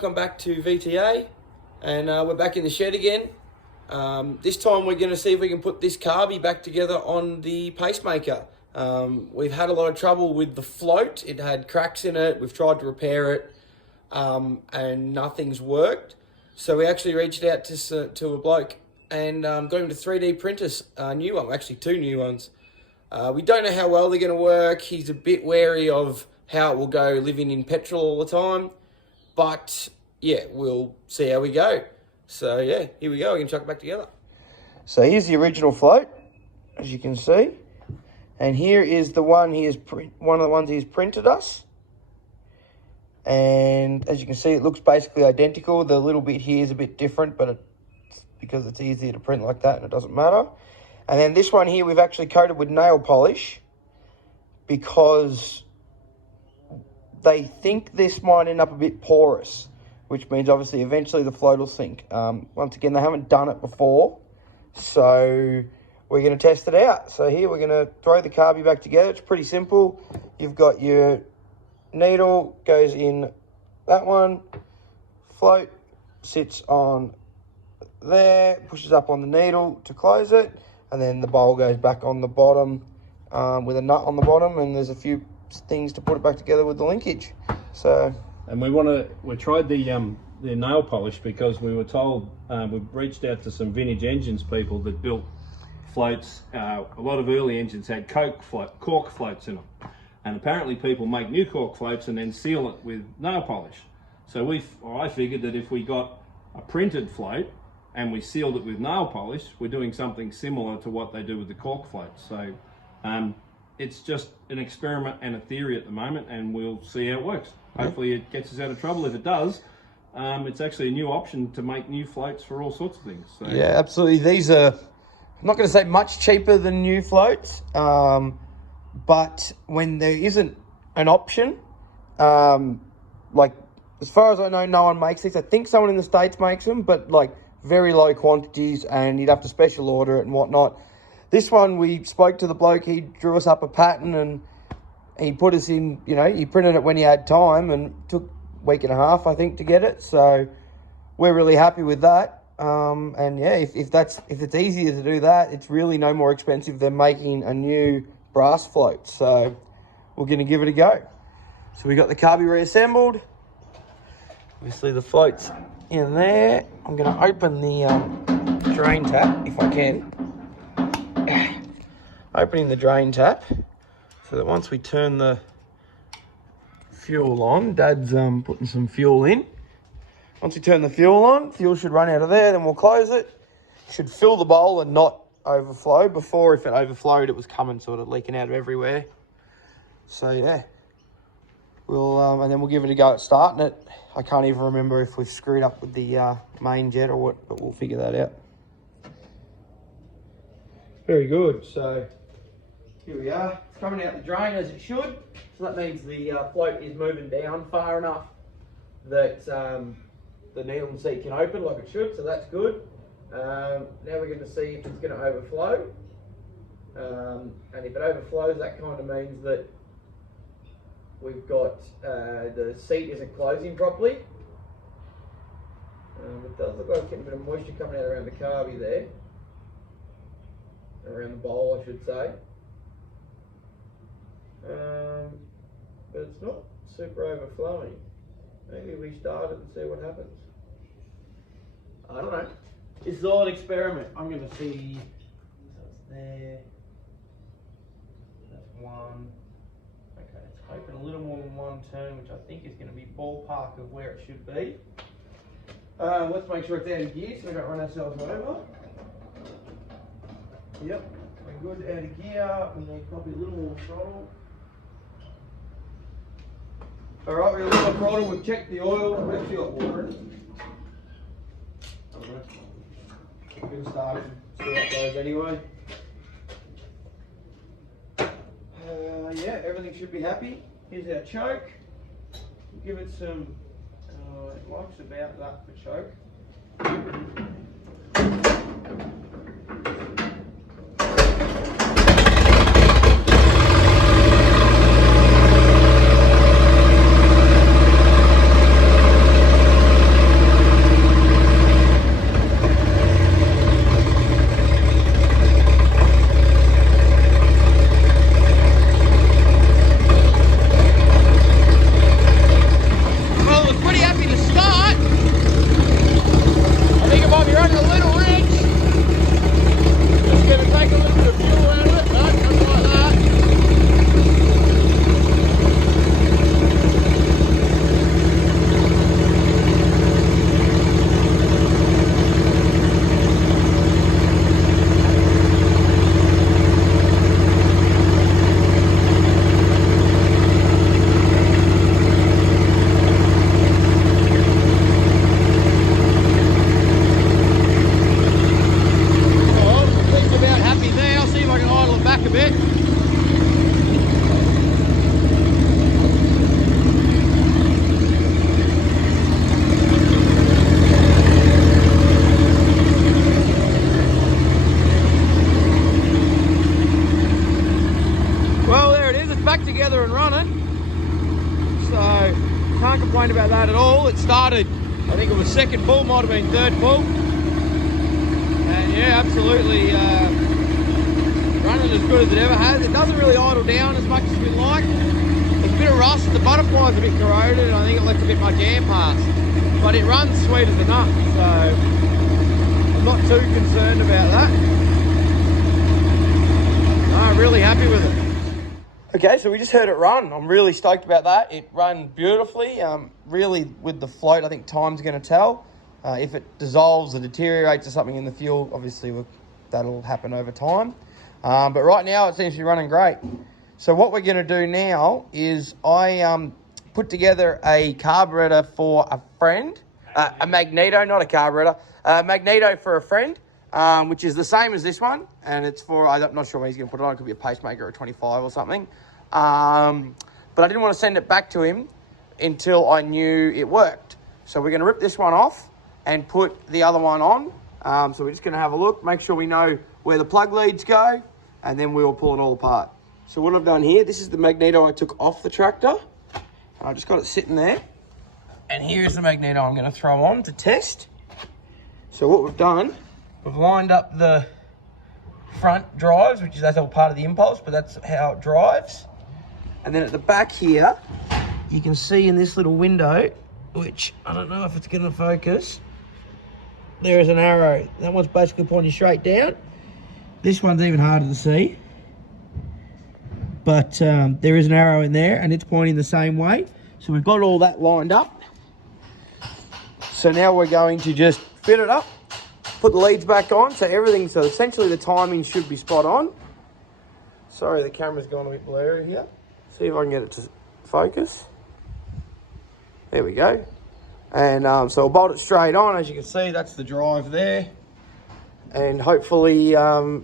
welcome back to VTA, and we're back in the shed again. This time we're going to see if we can put this Carby back together on the pacemaker. We've had a lot of trouble with the float. It had cracks in it. We've tried to repair it, and nothing's worked. So we actually reached out to a bloke and got him to 3D print us a new one, actually 2 new ones. We don't know how well they're going to work. He's a bit wary of how it will go living in petrol all the time. But, yeah, we'll see how we go. So, yeah, here we go. We can chuck it back together. So here's the original float, as you can see. And here is the one one of the ones he's printed us. And as you can see, it looks basically identical. The little bit here is a bit different, but it's because it's easier to print like that and it doesn't matter. And then this one here, we've actually coated with nail polish because they think this might end up a bit porous, which means obviously eventually the float will sink. Once again, they haven't done it before, so we're going to test it out. So here we're going to throw the Carby back together. It's pretty simple. You've got your needle, goes in that one, float sits on there, pushes up on the needle to close it, and then the bowl goes back on the bottom with a nut on the bottom, and there's a few things to put it back together with the linkage. So, and we tried the nail polish because we were told, we reached out to some vintage engines people that built floats. A lot of early engines had cork floats in them, and apparently people make new cork floats and then seal it with nail polish. So I figured that if we got a printed float and we sealed it with nail polish, we're doing something similar to what they do with the cork floats. So it's just an experiment and a theory at the moment, and we'll see how it works. Hopefully it gets us out of trouble. If it does, it's actually a new option to make new floats for all sorts of things. So. Yeah, absolutely. These are, I'm not going to say much cheaper than new floats, but when there isn't an option, like as far as I know, no one makes these. I think someone in the States makes them, but like very low quantities, and you'd have to special order it and whatnot. This one, we spoke to the bloke, he drew us up a pattern and he put us in, he printed it when he had time, and it took a week and a half, I think, to get it. So we're really happy with that. And yeah, if it's easier to do that, it's really no more expensive than making a new brass float. So we're going to give it a go. So we got the Carby reassembled. Obviously the float's in there. I'm going to open the drain tap if I can. Opening the drain tap so that once we turn the fuel on, Dad's putting some fuel in. Once we turn the fuel on, fuel should run out of there, then we'll close it. Should fill the bowl and not overflow. Before, if it overflowed, it was coming sort of leaking out of everywhere. So yeah, we'll and then we'll give it a go at starting it. I can't even remember if we've screwed up with the main jet or what, but we'll figure that out. Very good. So here we are. It's coming out the drain as it should. So that means the float is moving down far enough that the needle and seat can open like it should. So that's good. Now we're going to see if it's going to overflow. And if it overflows, that kind of means that we've got the seat isn't closing properly. It does look like it's getting a bit of moisture coming out around the Carby there. Around the bowl, I should say. But it's not super overflowing. Maybe we start it and see what happens. I don't know. This is all an experiment. I'm going to see. So it's there. That's one. Okay, it's open a little more than one turn, which I think is going to be ballpark of where it should be. Let's make sure it's out of gear so we don't run ourselves over. Yep, we're good out of gear. We need probably a little more throttle. Alright, we're a little more throttle. We've checked the oil. We've actually got water in it. We're going to start and see how it goes anyway. Yeah, everything should be happy. Here's our choke. We'll give it some, it likes about that for choke. it's back together and running. So can't complain about that at all. It started, I think it was second pull, might have been third pull. And yeah, absolutely running as good as it ever has. It doesn't really idle down as much as we'd like. There's a bit of rust, the butterfly's a bit corroded, and I think it left a bit of my jam pass. But it runs sweet as a nut, so I'm not too concerned about that. No, I'm really happy with it. Okay, so we just heard it run. I'm really stoked about that. It ran beautifully. Really, with the float, I think time's going to tell. If it dissolves or deteriorates or something in the fuel, obviously that'll happen over time. But right now, it seems to be running great. So what we're going to do now is I put together a carburetor for a friend. A Magneto, not a carburetor. Magneto for a friend, which is the same as this one. And it's for, I'm not sure where he's going to put it on. It could be a pacemaker or a 25 or something. But I didn't want to send it back to him until I knew it worked. So we're going to rip this one off and put the other one on. So we're just going to have a look, make sure we know where the plug leads go, and then we'll pull it all apart. So what I've done here, this is the Magneto I took off the tractor. I just got it sitting there. And here's the Magneto I'm going to throw on to test. So what we've done, we've lined up the front drives, which is that's all part of the impulse, but that's how it drives. And then at the back here, you can see in this little window, which I don't know if it's going to focus, there is an arrow. That one's basically pointing straight down. This one's even harder to see. But there is an arrow in there and it's pointing the same way. So we've got all that lined up. So now we're going to just fit it up, put the leads back on. So essentially the timing should be spot on. Sorry, the camera's gone a bit blurry here. See if I can get it to focus. There we go. And so we'll bolt it straight on. As you can see, that's the drive there. And hopefully the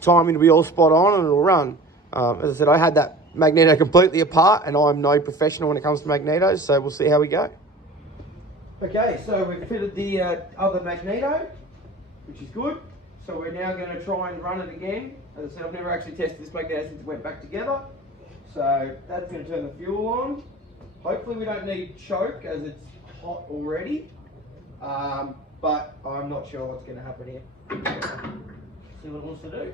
timing will be all spot on and it'll run. As I said, I had that Magneto completely apart and I'm no professional when it comes to Magnetos, so we'll see how we go. Okay, so we've fitted the other Magneto, which is good. So we're now going to try and run it again. As I said, I've never actually tested this Magneto since it went back together. So that's going to turn the fuel on. Hopefully we don't need choke as it's hot already. But I'm not sure what's going to happen here. See what it wants to do.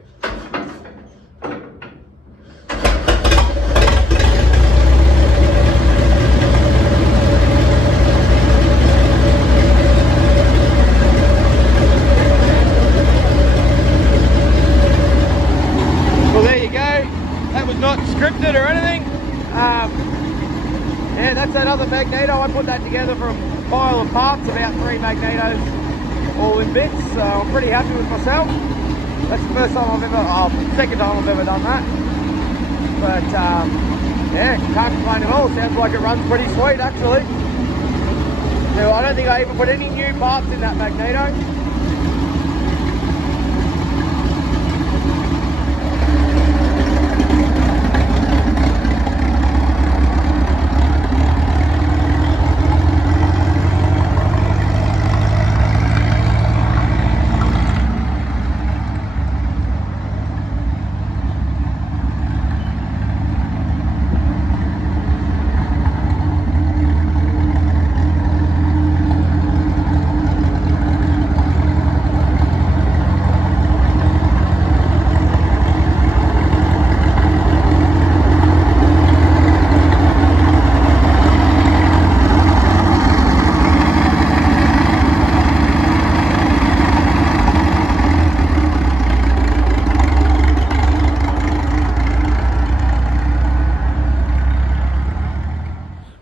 Well, there you go. That was not scripted or anything. Yeah, that's another Magneto. I put that together from a pile of parts, about 3 Magnetos all in bits. So I'm pretty happy with myself. That's the first time second time I've ever done that. But yeah, can't complain at all. Sounds like it runs pretty sweet actually. So I don't think I even put any new parts in that Magneto.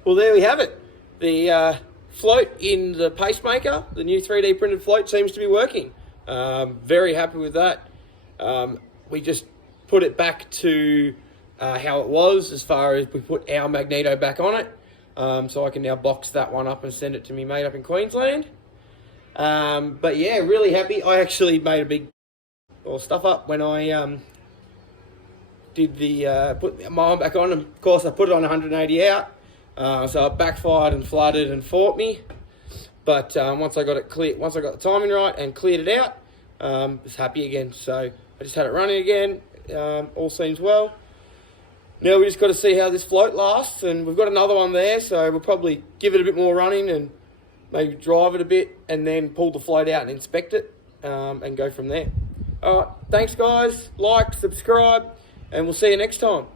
Well, there we have it. The float in the pacemaker, the new 3D printed float, seems to be working. Very happy with that. We just put it back to how it was as far as we put our Magneto back on it. So I can now box that one up and send it to me mate up in Queensland. But yeah, really happy. I actually made a big stuff up when I did the put my arm back on, and of course I put it on 180 out. So it backfired and flooded and fought me. But once I got it clear, once I got the timing right and cleared it out, I was happy again. So I just had it running again. All seems well. Now we just got to see how this float lasts, and we've got another one there, so we'll probably give it a bit more running and maybe drive it a bit, and then pull the float out and inspect it, and go from there. All right, thanks guys. Like, subscribe, and we'll see you next time.